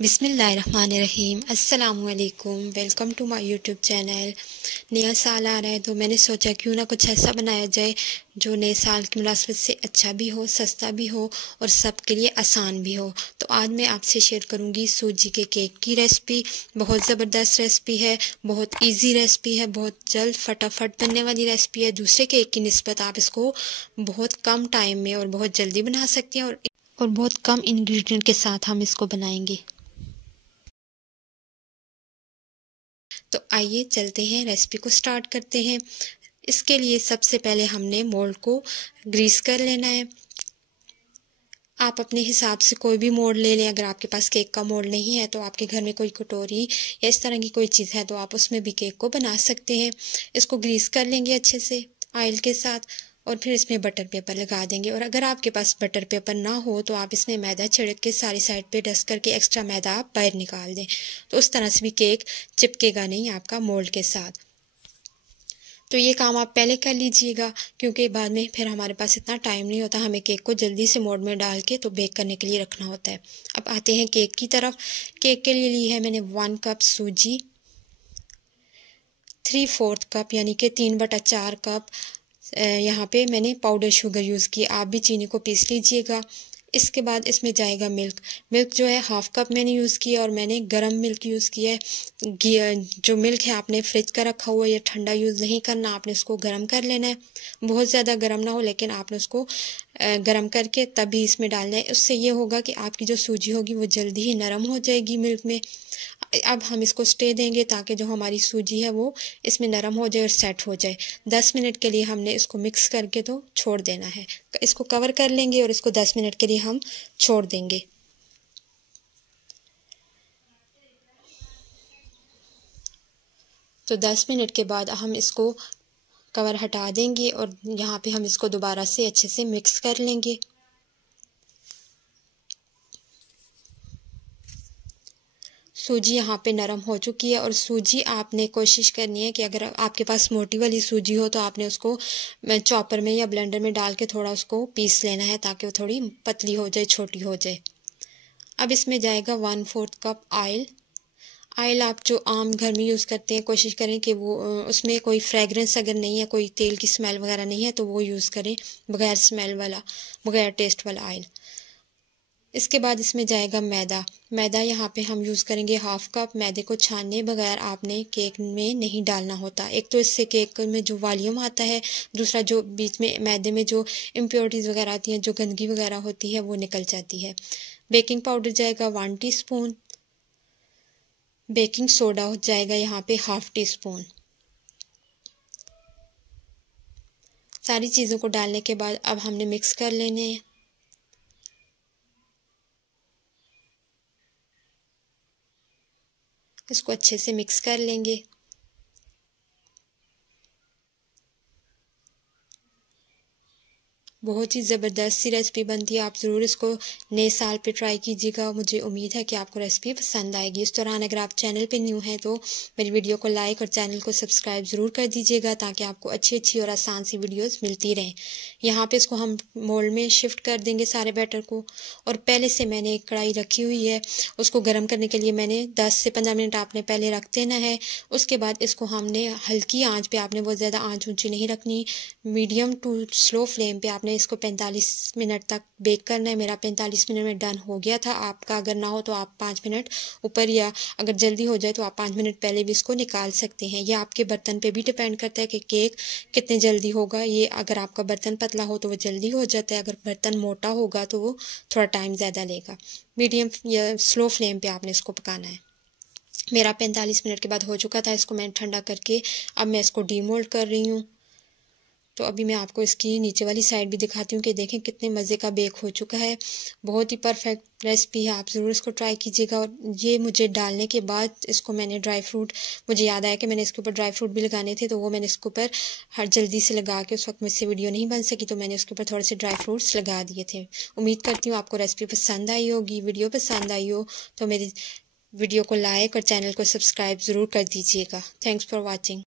बिस्मिल्लाहिर्रहमानिर्रहीम। अस्सलामुअलैकुम। Welcome to my YouTube channel. नया साल आ रहा है तो मैंने सोचा क्यों ना कुछ ऐसा बनाया जाए जो नए साल की मुनासबत से अच्छा भी हो, सस्ता भी हो और सबके लिए आसान भी हो। तो आज मैं आपसे शेयर करूंगी सूजी के केक की रेसिपी। बहुत ज़बरदस्त रेसिपी है, बहुत इजी रेसिपी है, बहुत जल्द फटाफट बनने वाली रेसिपी है। दूसरे केक की निस्बत आप इसको बहुत कम टाइम में और बहुत जल्दी बना सकते हैं और बहुत कम इंग्रेडिएंट के साथ हम इसको बनाएंगे। तो आइए चलते हैं, रेसिपी को स्टार्ट करते हैं। इसके लिए सबसे पहले हमने मोल्ड को ग्रीस कर लेना है। आप अपने हिसाब से कोई भी मोल्ड ले लें। अगर आपके पास केक का मोल्ड नहीं है तो आपके घर में कोई कटोरी या इस तरह की कोई चीज़ है तो आप उसमें भी केक को बना सकते हैं। इसको ग्रीस कर लेंगे अच्छे से ऑयल के साथ और फिर इसमें बटर पेपर लगा देंगे। और अगर आपके पास बटर पेपर ना हो तो आप इसमें मैदा छिड़क के सारी साइड पे डस्ट करके एक्स्ट्रा मैदा आप बाहर निकाल दें। तो उस तरह से भी केक चिपकेगा नहीं आपका मोल्ड के साथ। तो ये काम आप पहले कर लीजिएगा क्योंकि बाद में फिर हमारे पास इतना टाइम नहीं होता, हमें केक को जल्दी से मोल्ड में डाल के तो बेक करने के लिए रखना होता है। अब आते हैं केक की तरफ। केक के लिए ली है मैंने 1 कप सूजी, 3/4 कप यानी कि 3/4 कप यहाँ पे मैंने पाउडर शुगर यूज़ की। आप भी चीनी को पीस लीजिएगा। इसके बाद इसमें जाएगा मिल्क जो है 1/2 कप मैंने यूज़ किया और मैंने गरम मिल्क यूज़ किया है। जो मिल्क है आपने फ्रिज का रखा हुआ, या ठंडा यूज़ नहीं करना, आपने उसको गर्म कर लेना है। बहुत ज़्यादा गर्म ना हो लेकिन आपने उसको गर्म करके तभी इसमें डालना है। उससे ये होगा कि आपकी जो सूजी होगी वो जल्दी ही नरम हो जाएगी मिल्क में। अब हम इसको स्टे देंगे ताकि जो हमारी सूजी है वो इसमें नरम हो जाए और सेट हो जाए। 10 मिनट के लिए हमने इसको मिक्स करके तो छोड़ देना है। इसको कवर कर लेंगे और इसको 10 मिनट के लिए हम छोड़ देंगे। तो 10 मिनट के बाद हम इसको कवर हटा देंगे और यहाँ पे हम इसको दोबारा से अच्छे से मिक्स कर लेंगे। सूजी यहाँ पे नरम हो चुकी है और सूजी आपने कोशिश करनी है कि अगर आपके पास मोटी वाली सूजी हो तो आपने उसको चॉपर में या ब्लेंडर में डाल के थोड़ा उसको पीस लेना है ताकि वो थोड़ी पतली हो जाए, छोटी हो जाए। अब इसमें जाएगा 1/4 कप ऑयल आप जो आम घर में यूज़ करते हैं कोशिश करें कि वो उसमें कोई फ्रेगरेंस अगर नहीं है, कोई तेल की स्मेल वगैरह नहीं है तो वो यूज़ करें, बगैर स्मेल वाला, बगैर टेस्ट वाला ऑयल। इसके बाद इसमें जाएगा मैदा यहाँ पे हम यूज़ करेंगे 1/2 कप। मैदे को छानने बगैर आपने केक में नहीं डालना होता। एक तो इससे केक में जो वॉल्यूम आता है, दूसरा जो बीच में मैदे में जो इम्प्योरिटीज़ वगैरह आती हैं, जो गंदगी वगैरह होती है वो निकल जाती है। बेकिंग पाउडर जाएगा 1 टीस्पून। बेकिंग सोडा हो जाएगा यहाँ पे 1/2 टीस्पून। सारी चीज़ों को डालने के बाद अब हमने मिक्स कर लेने हैं। इसको अच्छे से मिक्स कर लेंगे। बहुत ही ज़बरदस्त सी रेसिपी बनती है। आप ज़रूर इसको नए साल पे ट्राई कीजिएगा। मुझे उम्मीद है कि आपको रेसिपी पसंद आएगी। इस दौरान अगर आप चैनल पे न्यू हैं तो मेरी वीडियो को लाइक और चैनल को सब्सक्राइब ज़रूर कर दीजिएगा ताकि आपको अच्छी अच्छी और आसान सी वीडियोस मिलती रहें। यहाँ पे इसको हम मोल्ड में शिफ्ट कर देंगे सारे बैटर को। और पहले से मैंने एक कढ़ाई रखी हुई है, उसको गर्म करने के लिए मैंने 10 से 15 मिनट आपने पहले रख देना है। उसके बाद इसको हमने हल्की आँच पे, आपने बहुत ज़्यादा आँच ऊँची नहीं रखनी, मीडियम टू स्लो फ्लेम पे आपने इसको 45 मिनट तक बेक करना है। मेरा 45 मिनट में डन हो गया था। आपका अगर ना हो तो आप 5 मिनट ऊपर, या अगर जल्दी हो जाए तो आप 5 मिनट पहले भी इसको निकाल सकते हैं। ये आपके बर्तन पे भी डिपेंड करता है कि केक कितने जल्दी होगा। ये अगर आपका बर्तन पतला हो तो वो जल्दी हो जाता है, अगर बर्तन मोटा होगा तो वो थोड़ा टाइम ज़्यादा लेगा। मीडियम या स्लो फ्लेम पर आपने इसको पकाना है। मेरा 45 मिनट के बाद हो चुका था। इसको मैंने ठंडा करके अब मैं इसको डीमोल्ड कर रही हूँ। तो अभी मैं आपको इसकी नीचे वाली साइड भी दिखाती हूँ कि देखें कितने मज़े का बेक हो चुका है। बहुत ही परफेक्ट रेसिपी है, आप ज़रूर इसको ट्राई कीजिएगा। और ये मुझे डालने के बाद इसको मैंने ड्राई फ्रूट, मुझे याद आया कि मैंने इसके ऊपर ड्राई फ्रूट भी लगाने थे तो वो मैंने इसके ऊपर हर जल्दी से लगा के, उस वक्त मुझसे वीडियो नहीं बन सकी तो मैंने उसके ऊपर थोड़े से ड्राई फ्रूट्स लगा दिए थे। उम्मीद करती हूँ आपको रेसिपी पसंद आई होगी। वीडियो पसंद आई हो तो मेरी वीडियो को लाइक और चैनल को सब्सक्राइब ज़रूर कर दीजिएगा। Thanks for watching.